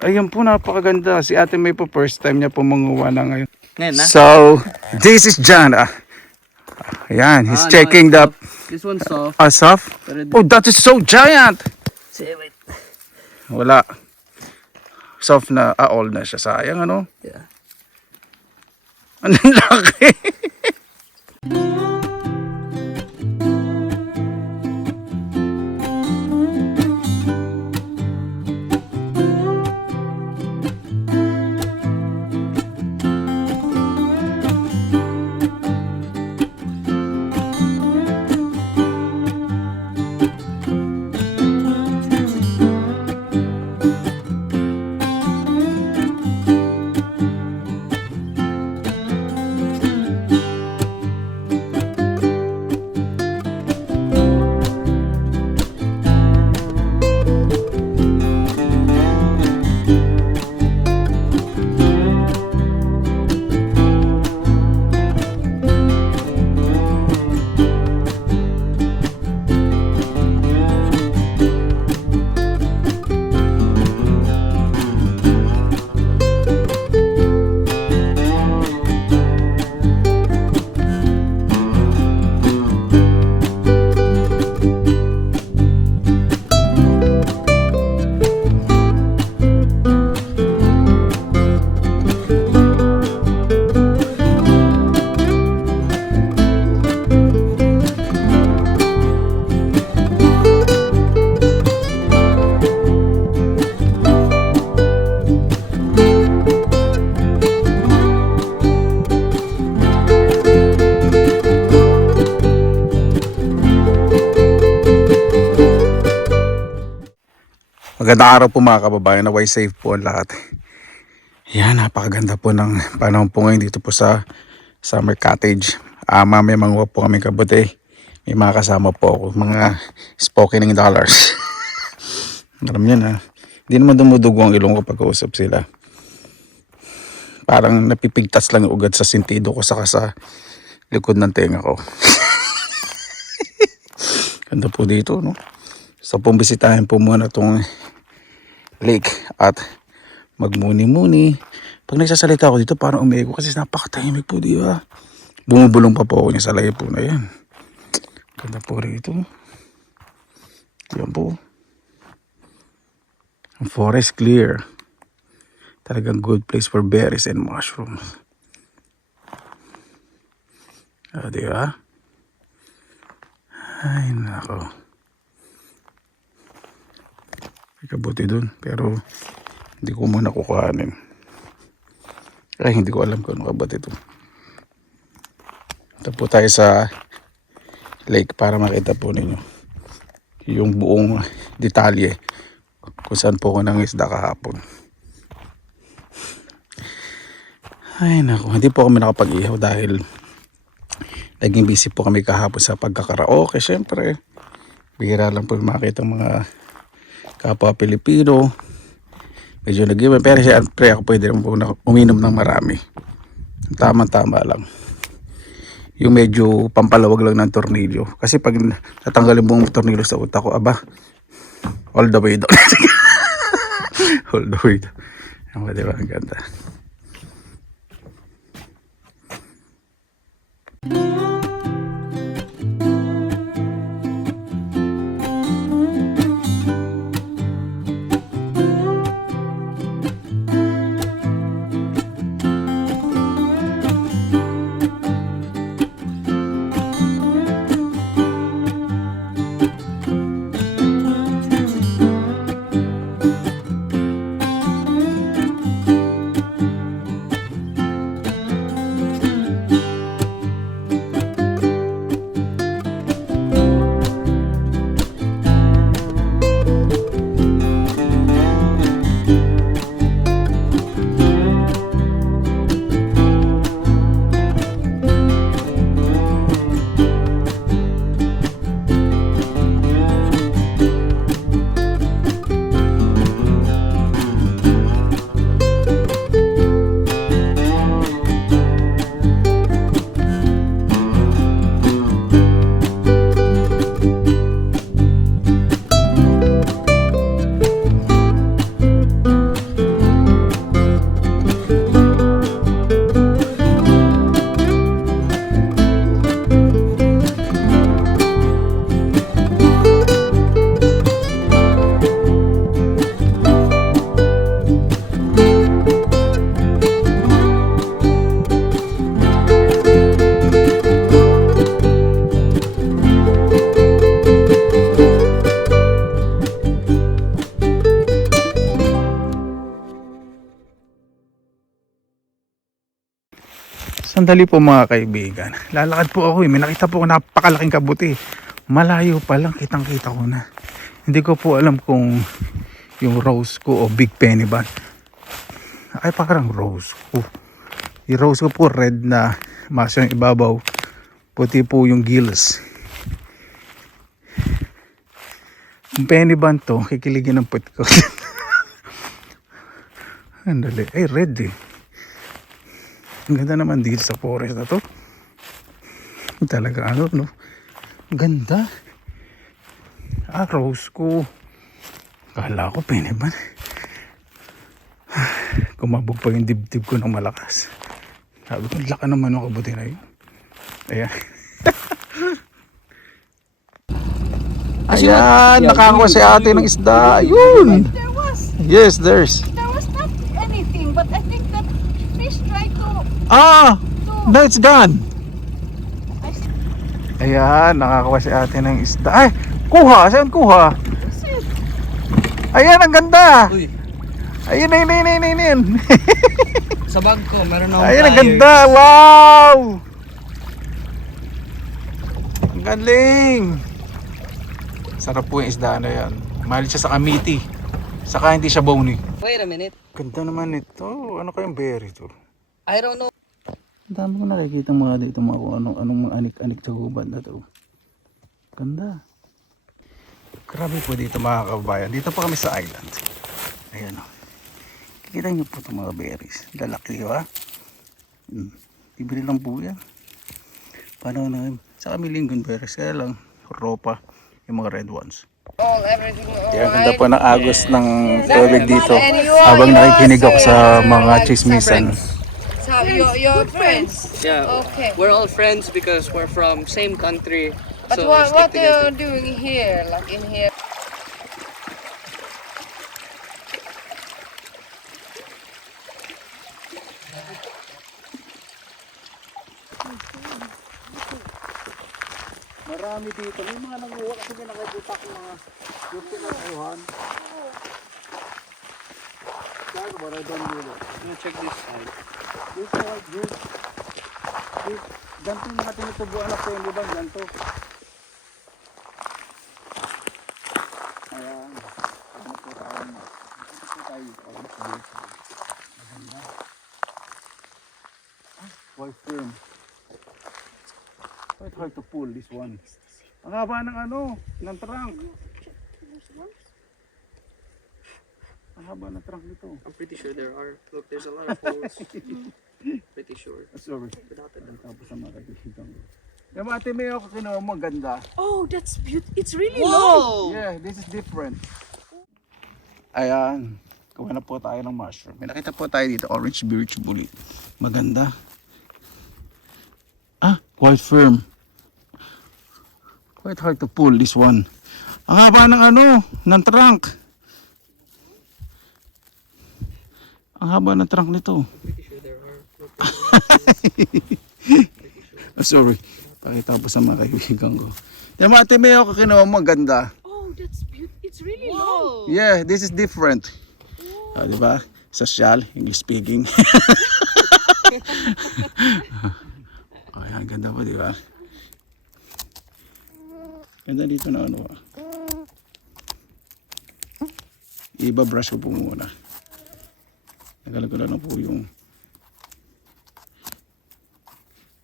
Ayan po, napakaganda. Si ate may po first time niya po manguha na ngayon. Ngayon na? So, this is John. Ayan, he's checking the This one's soft. soft. Oh, that is so giant. Say, wait. Wala. Soft na, all na siya. Sayang, ano? Yeah. Ang laki. Magandang araw po mga kababayan, naway safe po ang lahat. Yan, napakaganda po ng panahon po ngayon dito po sa Summer Cottage. Mamaya manguha po kami kabuti. May mga kasama po ako, mga spoken dollars. Alam niyo na, hindi naman dumudugo ang ilong ko pag kausap sila. Parang napipigtas lang yung ugat sa sentido ko saka sa likod ng tenga ko. Ganda po dito, no? So pumbisitahin po muna itong lake at magmuni-muni. Pag nagsasalita ako dito parang umiiko kasi napakatahimik po, di ba? Bumubulong pa po ako niya sa layo po na yan. Ganda po rito. Yan po. Ang forest clear. Talagang good place for berries and mushrooms. Di ba? Ay nako. May kabuti dun, pero hindi ko muna kukuhanin. Ay, hindi ko alam kung ano kabuti ito. Ito po tayo sa lake para makita po ninyo yung buong detalye kung saan po ko nangisda kahapon. Ay naku, hindi po kami nakapag-ihaw dahil naging busy po kami kahapon sa pagkakaraoke. Syempre, bihira lang po makita mga kapwa Pilipino. Medyo nag-iwan. Pero siyempre ako pwede rin po na uminom ng marami. Tama-tama lang. Yung medyo pampalawag lang ng tornilyo. Kasi pag natanggalin mo ang tornilyo sa utak ko, aba, all the way down. All the way down. Ang diba, ang ganda. Sandali po mga kaibigan. Lalakad po ako eh. May nakita po ako napakalaking kabuti. Malayo pa lang, kitang-kita ko na. Hindi ko po alam kung yung rose ko o big penny ba. Ay, parang rose ko. Yung rose ko po red na maso yung ibabaw. Puti po yung gills. Yung penny ba to, kikiligin ng puwet ko. Andali. Ay, red eh. Ang ganda naman dito sa forest na to. Talaga ano, no? Ganda. Rose ko. Kala ko penny ba? Kumabog pa yung dibdib ko ng malakas. Sabi ko, laka naman ang kabuti na yun. Ayan. Ayan, nakakuha si ate ng isda. Ayun. There was There's. not anything, but I think that fish tried to. No, it's gone. Ayan, nakakuha si ate ng isda. Ay, kuha. Saan kuha? Ayan, ang ganda. Uy, Ayun. sa bag ko, meron akong Ayun, ang pliers. ganda. Wow. Ang galing. Sarap po yung isda na yan. Mahal siya sa kamiti. Saka hindi siya bony. Wait a minute. Ganda naman ito. Ano kayong berry to? I don't know. Ang dami ko nakikita mga dito mga kung anong mga anik-anik sa gubat na to. Ganda. Grabe po dito mga kababayan. Dito po kami sa island. Ayan o. Kikita niyo po itong mga berries. Lalaki, di ba? Bibili lang po yan. Paano na? Sa kami linggon berries. Kaya lang, ropa. Yung mga red ones. Everything. Kaya ganda po ng agos ng tubig dito. Habang nakikinig ako sa mga chismisan. So your friends. Yeah. Okay. We're all friends because we're from same country. But so we what stick are you together. doing here? Like in here? Marami dito. May mga nanguha kasi may nakikita ko mga yung pinatuhan. Kaya ba na doon dito? Now check this side. Dito, dito. Ganto yung mga tinutubuan na pwede ba? Ganto. Ayan. Ano po tayo? Ano po tayo? Maganda. Boyfriend. Quite hard to pull this one. Ang haba ng ano, ng trunk. Ang haba ng trunk nito. I'm pretty sure there are. Look, there's a lot of holes. Pretty sure. Sorry. Without it. Tapos ang mga kaibigan ko. Yung ate may ako kinuha mo, ganda. Oh, that's beautiful. It's really long. Whoa! Yeah, this is different. Ayan. Kuha na po tayo ng mushroom. May nakita po tayo dito, orange birch bullet. Maganda. Quite firm. Quite hard to pull this one. Ang haba ng ano, ng trunk. Ang haba ng trunk nito. Pretty sure there are. Look, Sorry. Pakita po sa mga kaibigan ko. Yung ate may ako kinuha mo, ganda. Oh, that's beautiful. It's really long. Yeah, this is different. Diba? Social, English speaking. Ayan, ganda po, diba? Ganda dito na ano. Iba-brush ko po muna. Nagalaga lang po yung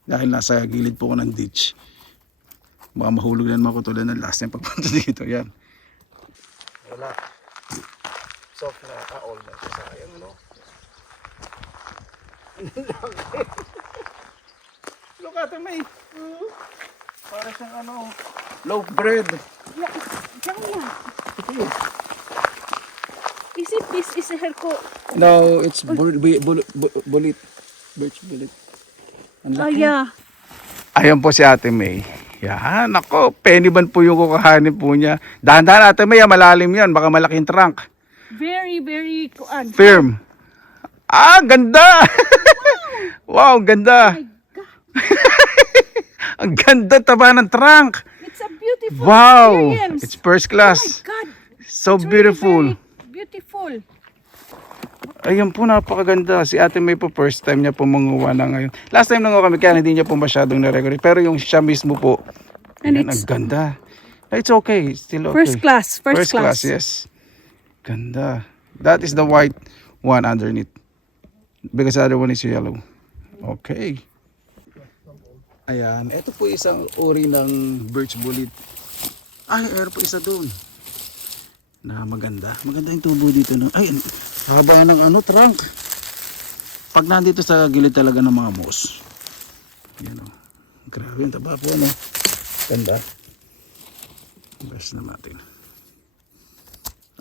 dahil nasa gilid po ko ng ditch. Baka mahulog na naman ako tulad ng last time pagpunta dito. Yan. Wala. Soft na all na. Sayang ano. Look at me. Para siyang ano. Loaf bread. Yeah, is it this is a herco? No, it's bullet. Birch bullet. Ang laki. Yeah. Ayan po si Ate May. Yan, ako, penny ban po yung kukahanin po niya. Dahan-dahan Ate May, malalim yan. Baka malaking trunk. Very, very kuan. Firm. Ganda! Wow, ganda. Ang ganda taba ng trunk. It's a beautiful Wow, experience. it's first class. Oh my God. So It's really beautiful. very beautiful. Ayun po, napakaganda. Si Ate May po, first time niya po manguha na ngayon. Last time nanguha kami, kaya hindi niya po masyadong na-record. Pero yung siya mismo po, And ayan, ang ganda. It's okay, still okay. First class, first class. Yes. Ganda. That is the white one underneath. Because the other one is yellow. Okay. Ayan, ito po isang uri ng birch bullet. Ay, air po isa doon. Na maganda. Maganda yung tubo dito. No? Ay, haba ng ano, trunk. Pag nandito sa gilid talaga ng mga moss. Yan o. Grabe yung taba po, ano. Ganda. Best na natin.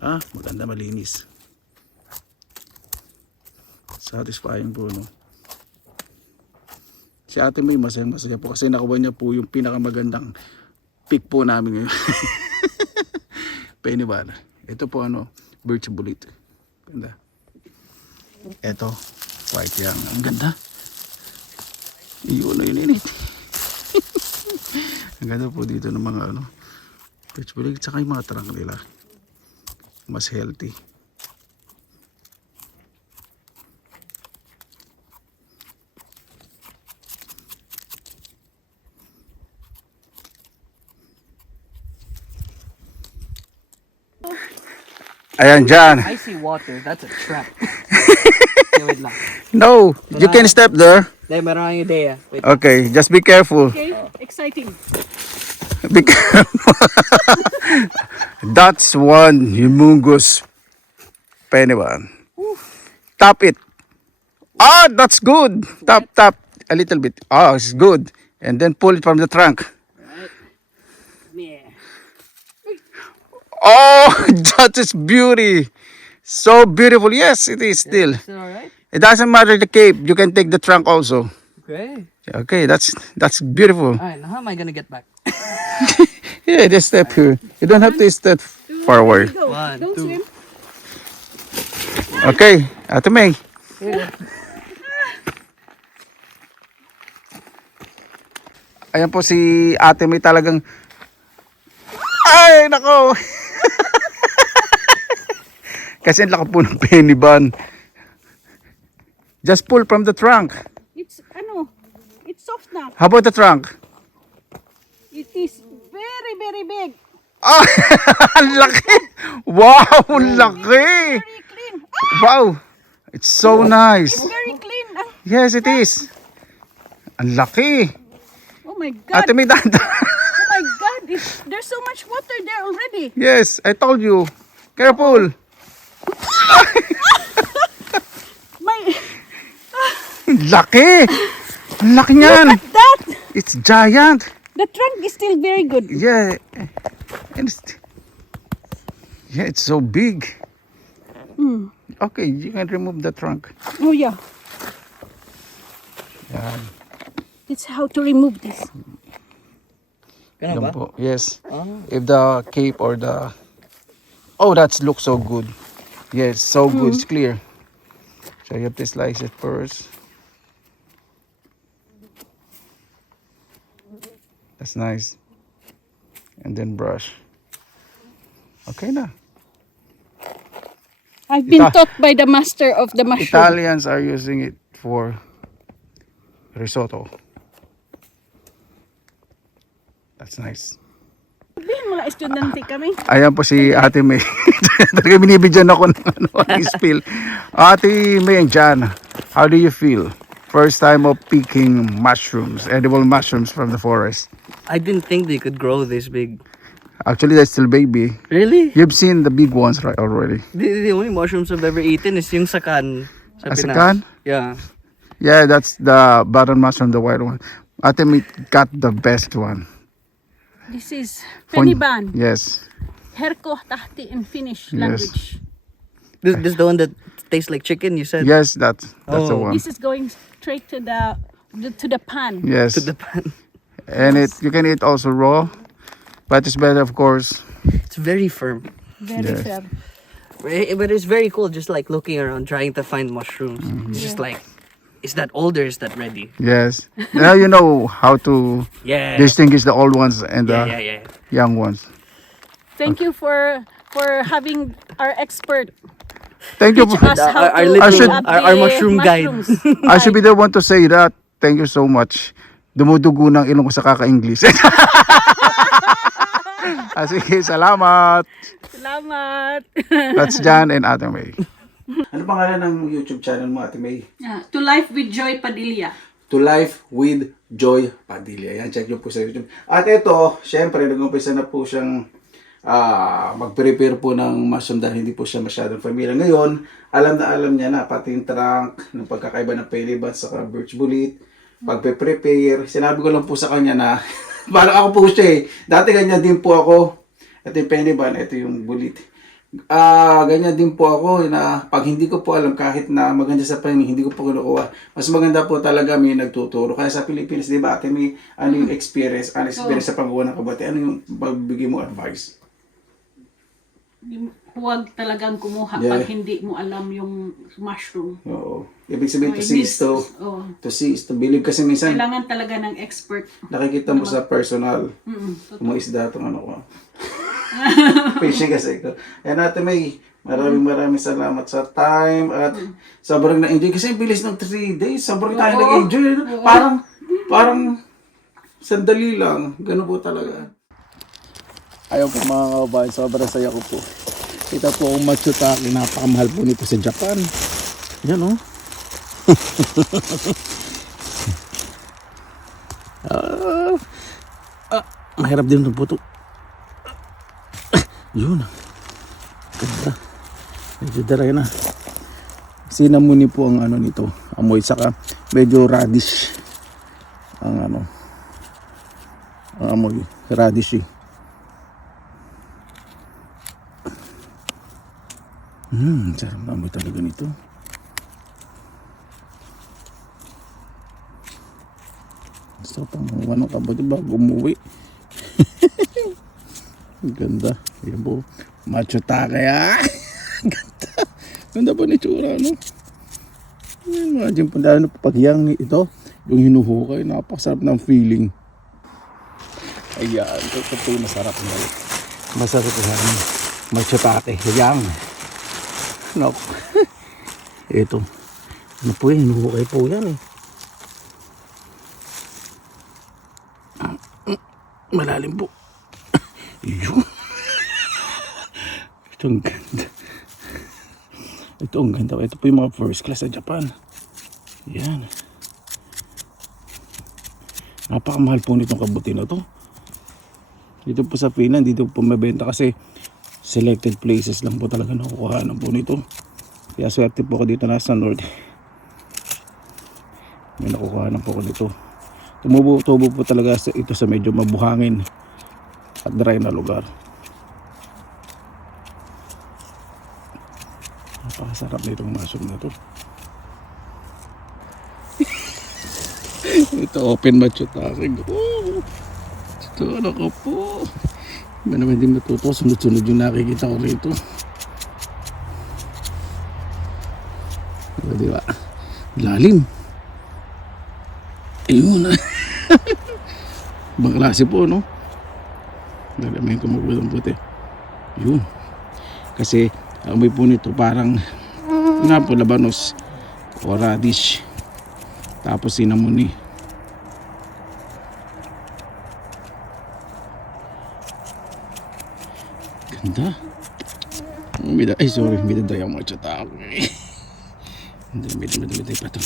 Ah, maganda, malinis. Satisfying po, no. Si Ate May masaya po kasi nakuha niya po yung pinakamagandang pick po namin ngayon. Penny bala. Ito po ano, birch bullet. Ganda. Ito, white yang. Ang ganda. Iyon na yun. Ang ganda po dito ng mga ano, birch bullet. Tsaka yung mga trunk nila. Mas healthy. Ayan dyan. I see water. That's a trap. Okay, wait lang. No, you can step there. Dahil meron akong ideya. Wait. Okay, just be careful. Okay, exciting. Be careful. That's one humongous penny one. Tap it. Ah, that's good. Tap a little bit. Ah, it's good. And then pull it from the trunk. Yeah. Oh, that is beauty. So beautiful. Yes, it is still. Is it alright? It doesn't matter the cape. You can take the trunk also. Okay. Okay, that's beautiful. Alright, now how am I gonna get back? Yeah, just step here. You don't have to step far away. Go. One, Don't two. swim. Okay, Ate May. Ayan po si Ate May talagang. Ay, nako. Kasi ang laki po ng penny ban. Just pull from the trunk. It's soft now. How about the trunk? It is very, very big. Ah, ang laki. Wow, ang laki. Very clean. Wow. It's so nice. Very clean. Yes, it is. Ang laki. Oh my God. Ate May, dahan. Oh my God. There's so much water there already. Yes, I told you. Careful. My, Ang laki. Ang laki niyan. that. It's giant. The trunk is still very good. Yeah. And it's so big. Okay, you can remove the trunk. Oh yeah. Yan. It's how to remove this. Ganun ba? Yan po. Yes. Ah. If the cape or the... Oh, that looks so good. Yes, so good. It's clear. So you have to slice it first. That's nice. And then brush. Okay na. I've been taught by the master of the mushroom. Italians are using it for risotto. That's nice. Sabihin mo lang, estudyante kami. Ayan po si Ate May. Talaga binibigyan ako ng spill. Ate May and Jan, how do you feel? First time of picking mushrooms, edible mushrooms from the forest. I didn't think they could grow this big. Actually, that's still baby. Really? You've seen the big ones right already. The only mushrooms I've ever eaten is yung sakan. Sa Pinas. Sakan? Yeah. Yeah, that's the button mushroom, the white one. Ate May got the best one. This is Peniban, Yes. Herko Tahti in Finnish Yes. language. This is the one that tastes like chicken, you said? Yes, that's the Oh. one. This is going straight to the pan. Yes. To the pan. And you can eat also raw, but it's better, of course. It's very firm. Very Yes. firm. But it's very cool just like looking around trying to find mushrooms. Mm-hmm. It's just like, is that old or is that ready? Yes. Now you know how to Yeah. distinguish the old ones and the Yeah. young ones. Thank you for having our expert Thank you. Us how Our to little- should- cut our the mushroom guide. mushrooms. I should be the one to say that. Thank you so much. Dumudugo ng ilong ko sa kaka-English. Sige, salamat. Salamat. That's Jan and Ate May. Ano pangalan ng YouTube channel mo, Ate May? To Life with Joy Padilla. To Life with Joy Padilla. Yan, check nyo po sa YouTube. At ito, syempre, nag-umpisa na po siyang mag-prepare po ng mushroom dahil hindi po siya masyadong familiar. Ngayon, alam na alam niya na, pati yung trunk, ng pagkakaiba ng peli buds sa birch bullet, pagpe-prepare. Sinabi ko lang po sa kanya na, parang ako po siya eh. Dati ganyan din po ako. Ito yung penny bun, ito yung bullet. Ganyan din po ako na pag hindi ko po alam kahit na maganda sa panin, hindi ko po kinukuha. Mas maganda po talaga may nagtuturo. Kaya sa Pilipinas, di ba, ate, may ano yung experience, sa paggawa ng kabati, ano yung pagbigay mo advice? Huwag talagang kumuha Yeah. pag hindi mo alam yung mushroom. Oo. Ibig sabihin, to Oh, see is to, oh, to see is to believe. Kasi minsan, kailangan talaga ng expert. nakikita mo sa personal, Totoo. mga isda itong ano ko. Fishing kasi ko. Ayan, ate, may maraming salamat sa time at sobrang na-enjoy. Kasi ang bilis ng 3 days. Sobrang tayo nag-enjoy. Parang sandali lang. Ganun po talaga. Ayaw po mga kababayan, sobrang saya ko po. Kita po ang matsutaki, napakamahal po nito sa Japan. Yan o. Mahirap din itong puto. Yun. Ganda. Medyo daray na. Sinamuni po ang ano nito. Amoy saka medyo radish. Ang ano. Ang amoy. Radish eh. Sarap na amoy talaga nito. Gusto ko pang mga ng kabati bago umuwi. Ang ganda. Yan po. Macho takaya. Ganda. Ganda po ni tsura, no? Imagine po dahil pag yang ito, yung hinuhukay, napakasarap ng feeling. Ayan. Ito po yung masarap na. Masarap po sa amin. Macho take. Yang. No. Ito. Ano po yan? Hinuhukay po yan eh. Malalim po. Yun. Ito ang ganda. Ito ang ganda. Ito po yung mga first class sa Japan. Yan. Napakamahal po nitong kabuti na to. Dito po sa Finland, dito po mabenta kasi selected places lang po talaga nakukuhanan po nito. Kaya swerte po ako dito nasa north. May nakukuhanan po ako nito. Tumubo po talaga ito sa medyo mabuhangin at dry na lugar. Napakasarap na itong mushroom na to. Ito open matsutake. Oh, ito ano ko po. Hindi naman din matuto. Sunod-sunod yung nakikita ko rito. Di ba? Lalim. Ayun na. Ibang klase po, no? Nagamayin ko magulong puti. Yun. Kasi, amoy po nito parang nga po labanos o radish. Tapos sinamuni. Ganda. Ay, sorry. Midadry ang mga tsata ako. Midadry pa ito.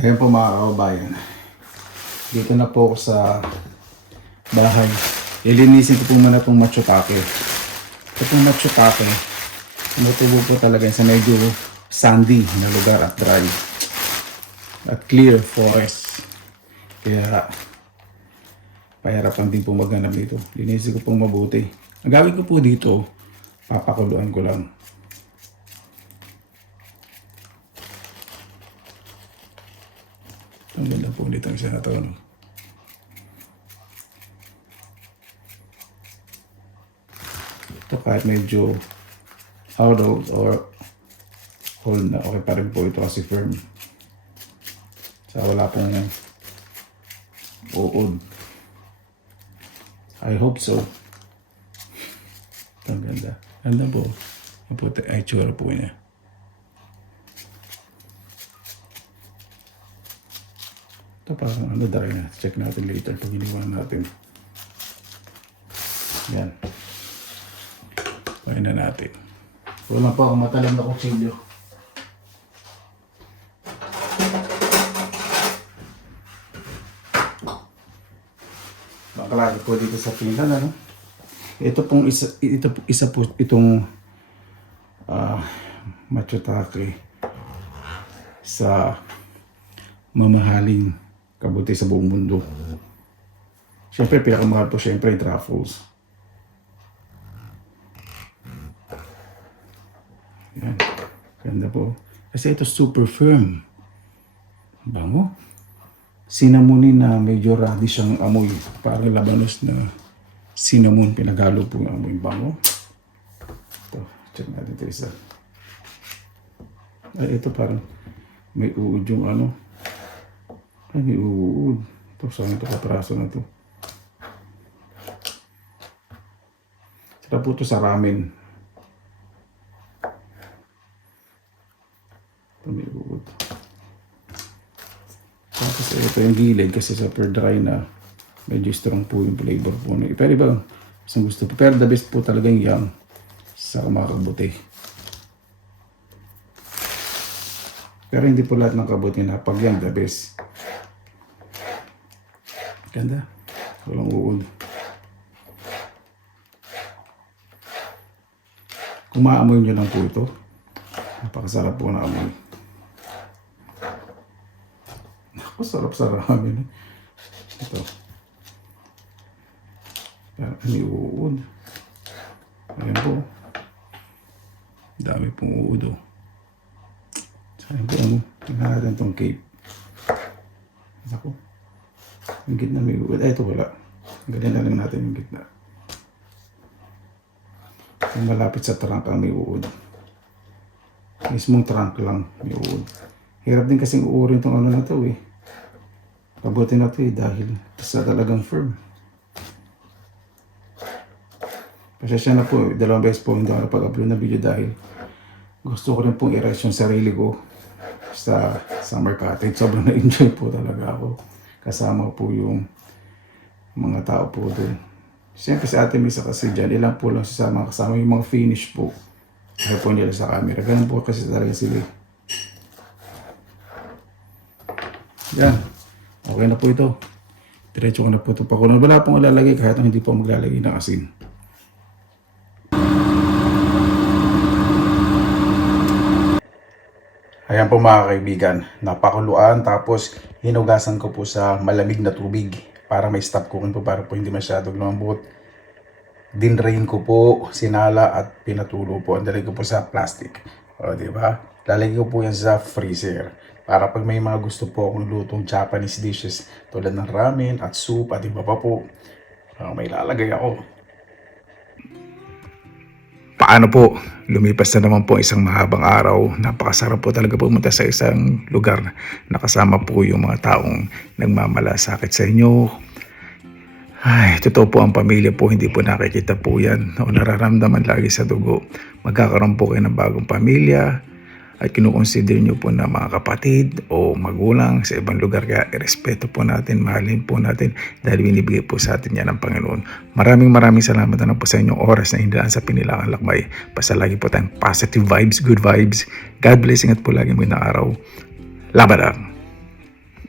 Ayan po mga kababayan. Dito na po ako sa bahay. Ilinisin ko po muna itong matsutake. Ito pong matsutake, tumutubo po talaga sa medyo sandy na lugar at dry. at clear forest. Kaya pahirapan din po maghanap dito. Linisin ko pong mabuti. Ang gawin ko po dito, papakuluan ko lang. Ang ganda po dito ang isa na to. Ito kahit medyo out of or hold na, okay pa rin po ito kasi firm. So wala pong uod. I hope so. Ang ganda. Ganda po. Ang puti ay tsura po niya. Ito parang ano dahil na. Check natin later pag iniwan natin. Yan. Pahin na natin. Wala pa akong matalang na kutsilyo. Bakalagi po dito sa pinggan, ano? Ito pong isa po itong Matsutake sa mamahaling kabuti sa buong mundo. Siyempre, pinakamahal po siyempre yung truffles. Yan. Ganda po. Kasi ito super firm. Bango. Cinnamonin na medyo radish ang amoy. Parang labanos na cinnamon. Pinagalo po yung amoy. Bango. Ito. Check natin ito isa. Ay, ito parang may uod yung ano. Ay, may uod. Ito, saan ito kapraso na ito. Sarap po ito sa ramen. Ito may uod. Tapos ito yung gilid kasi super dry na medyo strong po yung flavor po. Pero iba, mas gusto po. Pero the best po talaga yung young sa mga kabuti. Pero hindi po lahat ng kabuti na pag young, the best. Ganda. Walang uod. Kung maamoy nyo lang po ito, napakasarap po na amoy. Sarap sa ramen. Ito. Parang may uod. Ayan po. Dami pong uod. Ayan po. Tingnan natin itong cape. Ako. Yung gitna may uod. Ay, ito wala. Ganyan na lang natin yung gitna. Yung malapit sa trunk ang may uod. Mismong trunk lang may uod. Hirap din kasing uurin itong ano na ito eh. Kabuti na ito eh dahil sa talagang firm. Pasensya na po, 2 beses po hindi ako napag-upload na video dahil gusto ko rin pong i-rest yung sarili ko sa summer cottage. Sobrang na-enjoy po talaga ako. Kasama po yung mga tao po doon. Siyempre sa Ate Misa kasi dyan, ilang po lang siya kasama yung mga finish po. Ayaw po nila sa camera. Ganun po kasi talaga sila. Yan. Okay na po ito. Diretso ko na po ito pa. Kung wala pong ilalagay kahit hindi po maglalagay ng asin. Ayan po mga kaibigan. Napakuluan tapos hinugasan ko po sa malamig na tubig para may stop cooking po para po hindi masyadong lumambot. Dinrain ko po, sinala at pinatulo po. Andalay ko po sa plastic. O, diba? Lalagay ko po yan sa freezer. Para pag may mga gusto po akong lutong Japanese dishes tulad ng ramen at soup at iba pa po, may lalagay ako. Paano po? Lumipas na naman po isang mahabang araw. Napakasarap po talaga pumunta sa isang lugar na kasama po yung mga taong nagmamalasakit sa inyo. Ay, totoo po ang pamilya po, hindi po nakikita po yan o nararamdaman lagi sa dugo. Magkakaroon po kayo ng bagong pamilya at kinukonsider nyo po na mga kapatid o magulang sa ibang lugar. Kaya irespeto po natin, mahalin po natin dahil binibigay po sa atin yan ng Panginoon. Maraming salamat na po sa inyong oras na hinilaan sa Pinilangan Lakbay. Basta lagi po tayong positive vibes, good vibes. God bless, ingat po lagi mo na araw. Laban lang!